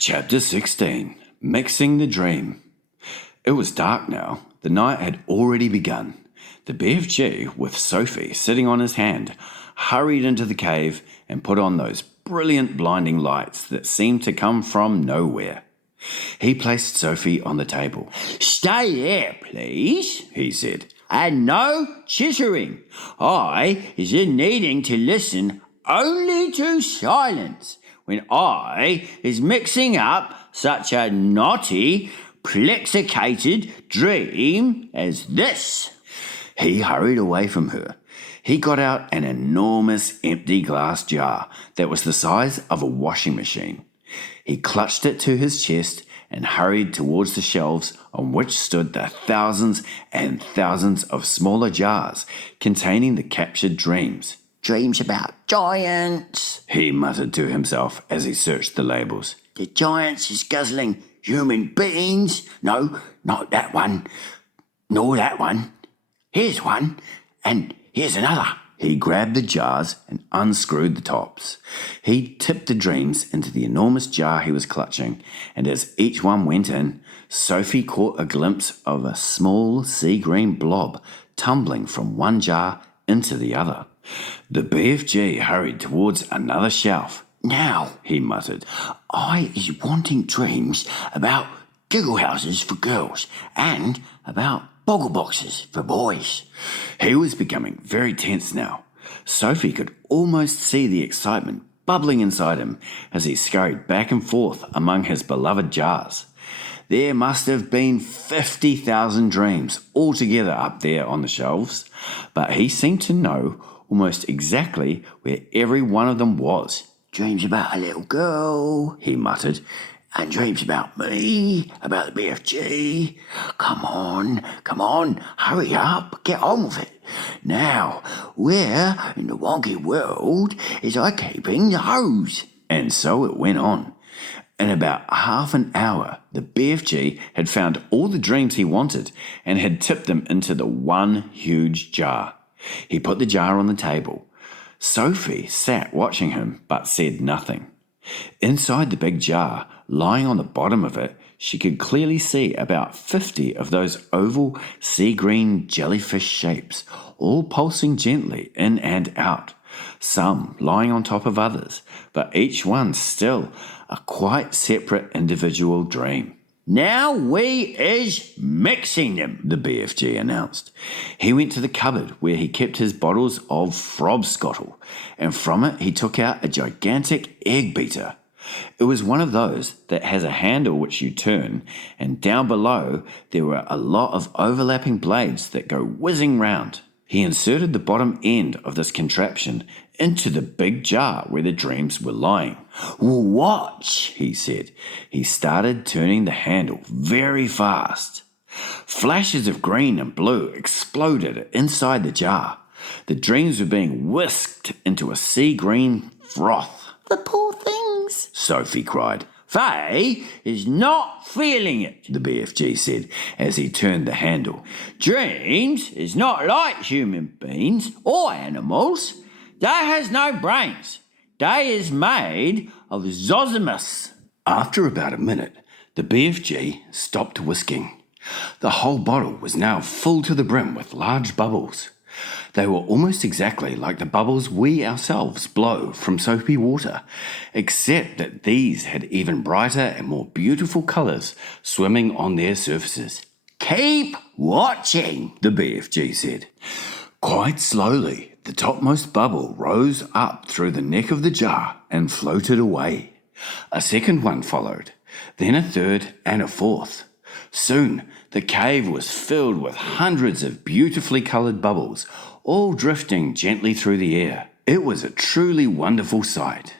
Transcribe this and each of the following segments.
Chapter 16, Mixing the Dream. It was dark now. The night had already begun. The BFG, with Sophie sitting on his hand, hurried into the cave and put on those brilliant blinding lights that seemed to come from nowhere. He placed Sophie on the table. "Stay there, please," he said, "and no chittering. I is in needing to listen only to silence when I is mixing up such a naughty, plexicated dream as this." He hurried away from her. He got out an enormous empty glass jar that was the size of a washing machine. He clutched it to his chest and hurried towards the shelves on which stood the thousands and thousands of smaller jars containing the captured dreams. "Dreams about giants," he muttered to himself as he searched the labels. "The giants is guzzling human beings. No, not that one. Nor that one. Here's one, and here's another." He grabbed the jars and unscrewed the tops. He tipped the dreams into the enormous jar he was clutching, and as each one went in, Sophie caught a glimpse of a small sea-green blob tumbling from one jar into the other. The BFG hurried towards another shelf. "Now," he muttered, "I is wanting dreams about giggle houses for girls and about boggle boxes for boys." He was becoming very tense now. Sophie could almost see the excitement bubbling inside him as he scurried back and forth among his beloved jars. There must have been 50,000 dreams altogether up there on the shelves, but he seemed to know almost exactly where every one of them was. "Dreams about a little girl," he muttered, "and dreams about me, about the BFG. Come on, hurry up, get on with it. Now, where in the wonky world is I keeping those?" And so it went on. In about half an hour, the BFG had found all the dreams he wanted and had tipped them into the one huge jar. He put the jar on the table. Sophie sat watching him but said nothing. Inside the big jar, lying on the bottom of it, she could clearly see about 50 of those oval sea-green jellyfish shapes, all pulsing gently in and out, some lying on top of others, but each one still a quite separate individual dream. "Now we is mixing them," the BFG announced. He went to the cupboard where he kept his bottles of frobscottle, and from it he took out a gigantic egg beater. It was one of those that has a handle which you turn, and down below there were a lot of overlapping blades that go whizzing round. He inserted the bottom end of this contraption into the big jar where the dreams were lying. "Watch," he said. He started turning the handle very fast. Flashes of green and blue exploded inside the jar. The dreams were being whisked into a sea-green froth. "The poor things," Sophie cried. "They is not feeling it," the BFG said as he turned the handle. "Dreams is not like human beings or animals. They has no brains. They is made of zosimus." After about a minute, the BFG stopped whisking. The whole bottle was now full to the brim with large bubbles. They were almost exactly like the bubbles we ourselves blow from soapy water, except that these had even brighter and more beautiful colours swimming on their surfaces. "Keep watching," the BFG said. Quite slowly, the topmost bubble rose up through the neck of the jar and floated away. A second one followed, then a third and a fourth. Soon, the cave was filled with hundreds of beautifully coloured bubbles, all drifting gently through the air. It was a truly wonderful sight.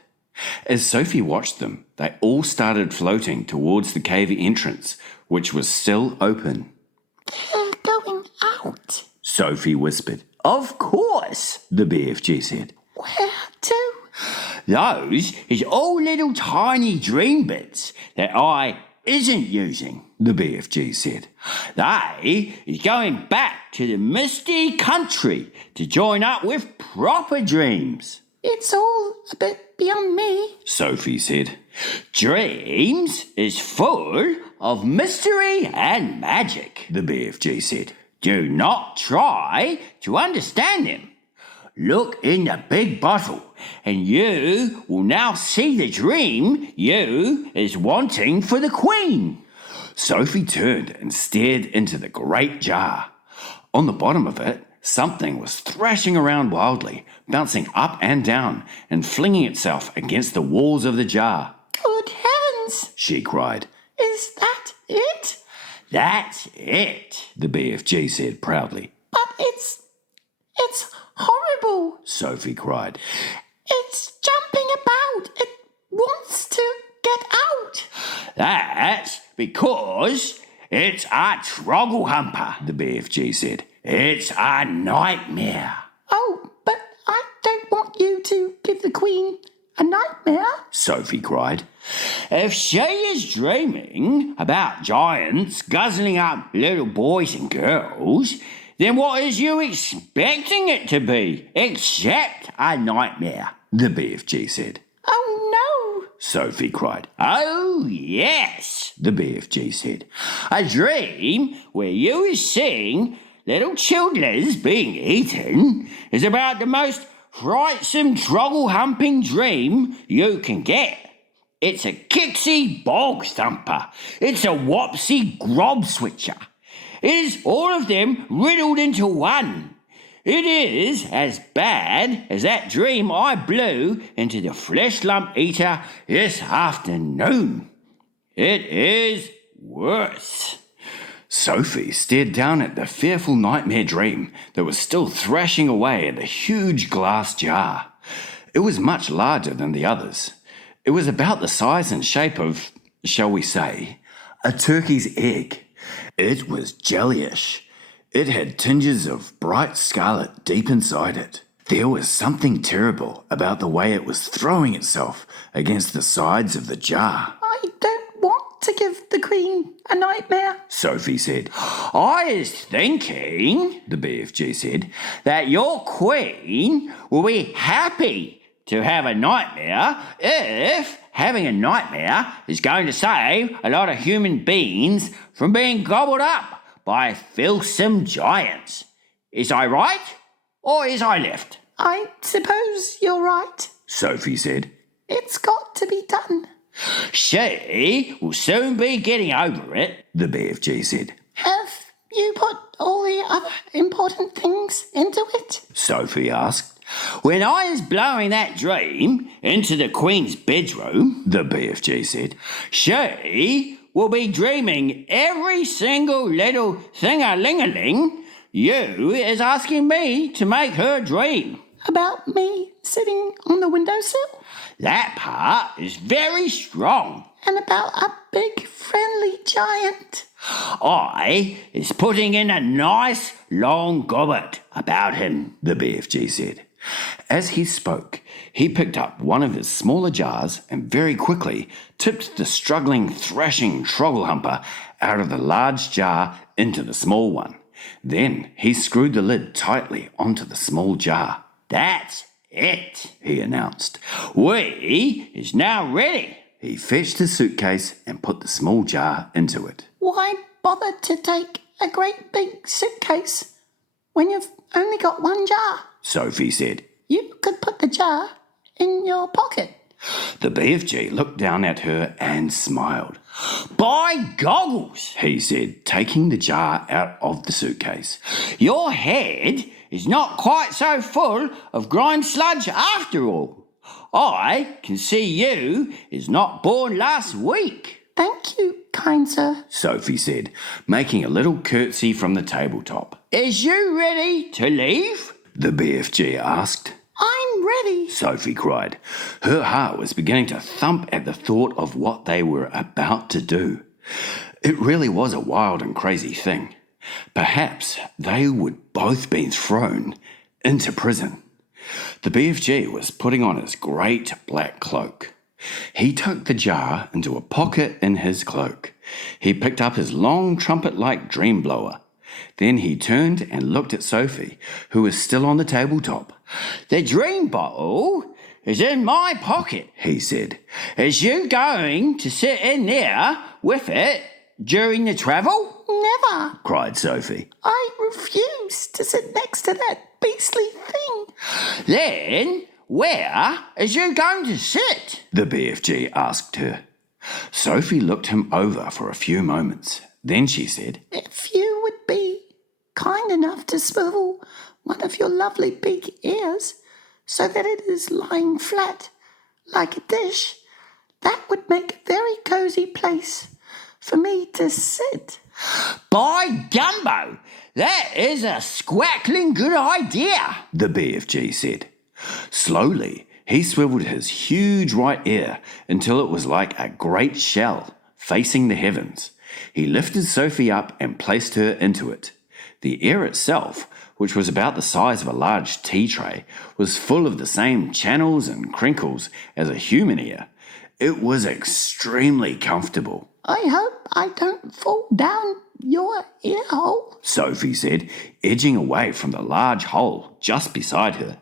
As Sophie watched them, they all started floating towards the cave entrance, which was still open. "They're going out," Sophie whispered. "Of course," the BFG said. "Where to?" "Those is all little tiny dream bits that I isn't using," the BFG said. "They is going back to the misty country to join up with proper dreams." "It's all a bit beyond me, Sophie said. Dreams is full of mystery and magic, the BFG said. Do not try to understand them. Look in the big bottle, and you will now see the dream you is wanting for the Queen. Sophie turned and stared into the great jar. On the bottom of it, something was thrashing around wildly, bouncing up and down, and flinging itself against the walls of the jar. Good heavens, She cried. is that it? That's it, the BFG said proudly. But it's horrible. Sophie cried. It's jumping about. It wants to get out. That's because it's a trogglehumper, the BFG said. It's a nightmare. Oh, but I don't want you to give the Queen a nightmare. Sophie cried. If she is dreaming about giants guzzling up little boys and girls, then what is you expecting it to be except a nightmare? The BFG said. Oh, no. Sophie cried. Oh, yes, the BFG said. A dream where you is seeing little childlers being eaten is about the most frightsome troggle-humping dream you can get. It's a kicksy bog thumper. It's a wopsy grob switcher. It is all of them riddled into one. It is as bad as that dream I blew into the flesh lump eater this afternoon. It is worse. Sophie stared down at the fearful nightmare dream that was still thrashing away at the huge glass jar. It was much larger than the others. It was about the size and shape of, shall we say, a turkey's egg. It was jellyish. It had tinges of bright scarlet deep inside it. There was something terrible about the way it was throwing itself against the sides of the jar. I don't want to give the Queen a nightmare. Sophie said. I is thinking, the BFG said, that your Queen will be happy to have a nightmare if having a nightmare is going to save a lot of human beings from being gobbled up by fearsome giants. Is I right or is I left? I suppose you're right. Sophie said. It's got to be done. She will soon be getting over it, the BFG said. Have you put all the other important things into it? Sophie asked. When I was blowing that dream into the Queen's bedroom, the BFG said, she will be dreaming every single little thing-a-ling-a-ling you is asking me to make her dream. About me sitting on the windowsill? That part is very strong. And about a big friendly giant? I is putting in a nice long gobbet about him, the BFG said. As he spoke, he picked up one of his smaller jars and very quickly tipped the struggling, thrashing trogglehumper out of the large jar into the small one. Then he screwed the lid tightly onto the small jar. That's it, he announced. We is now ready. He fetched his suitcase and put the small jar into it. Why bother to take a great big suitcase when you've only got one jar? Sophie said. You could put the jar in your pocket. The BFG looked down at her and smiled. By goggles, he said, taking the jar out of the suitcase. Your head is not quite so full of grind sludge after all. I can see you is not born last week. Thank you, kind sir, Sophie said, making a little curtsy from the tabletop. Is you ready to leave? The BFG asked. I'm ready, Sophie cried. Her heart was beginning to thump at the thought of what they were about to do. It really was a wild and crazy thing. Perhaps they would both be thrown into prison. The BFG was putting on his great black cloak. He tucked the jar into a pocket in his cloak. He picked up his long trumpet-like dream blower. Then he turned and looked at Sophie, who was still on the tabletop. The dream bottle is in my pocket, he said. Is you going to sit in there with it during the travel? Never. Cried Sophie. I refuse to sit next to that beastly thing. Then where is you going to sit? The BFG asked her. Sophie looked him over for a few moments. Then she said, If you would be kind enough to swivel one of your lovely big ears so that it is lying flat like a dish, that would make a very cosy place for me to sit. By gumbo, that is a squackling good idea, the BFG said. Slowly, he swiveled his huge right ear until it was like a great shell facing the heavens. He lifted Sophie up and placed her into it. The ear itself, which was about the size of a large tea tray, was full of the same channels and crinkles as a human ear. It was extremely comfortable. I hope I don't fall down your ear hole, Sophie said, edging away from the large hole just beside her.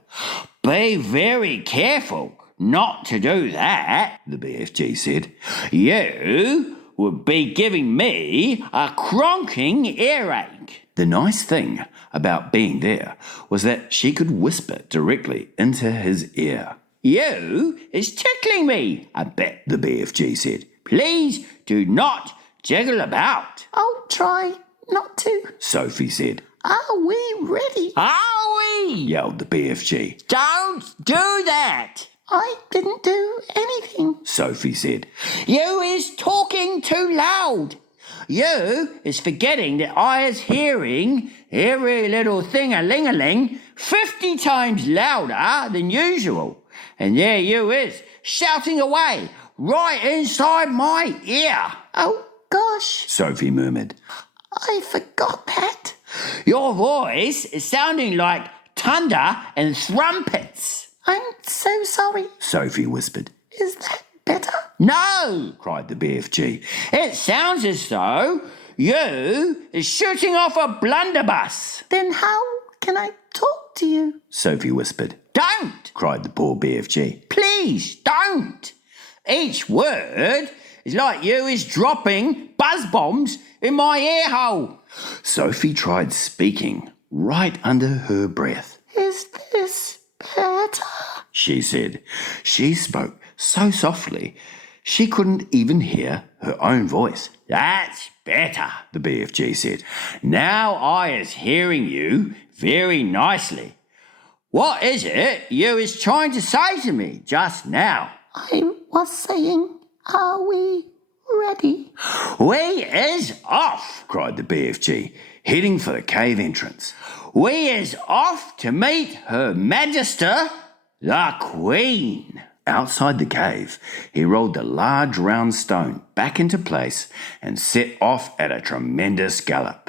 Be very careful not to do that, the BFG said. You would be giving me a cronking earache. The nice thing about being there was that she could whisper directly into his ear. You is tickling me a bit, the BFG said. Please do not jiggle about. I'll try not to, Sophie said. Are we ready? Are we? Yelled the BFG. Don't do that. I didn't do anything, Sophie said. You is talking too loud. You is forgetting that I is hearing every little thing-a-ling-a-ling 50 times louder than usual. And there you is, shouting away right inside my ear. Oh, gosh, Sophie murmured. I forgot that. Your voice is sounding like thunder and trumpets. I'm so sorry. Sophie whispered. Is that better? No, cried the BFG. It sounds as though you is shooting off a blunderbuss. Then how can I talk to you? Sophie whispered. Don't, Cried the poor BFG. please don't. Each word is like you is dropping buzz bombs in my ear hole. Sophie tried speaking right under her breath. Is this better? She said. She spoke so softly she couldn't even hear her own voice. That's better, The BFG said. now I is hearing you very nicely. What is it you is trying to say to me just now? I was saying, are we ready? We is off. Cried the BFG, heading for the cave entrance. We is off to meet Her Majesty, the Queen. Outside the cave, he rolled the large round stone back into place and set off at a tremendous gallop.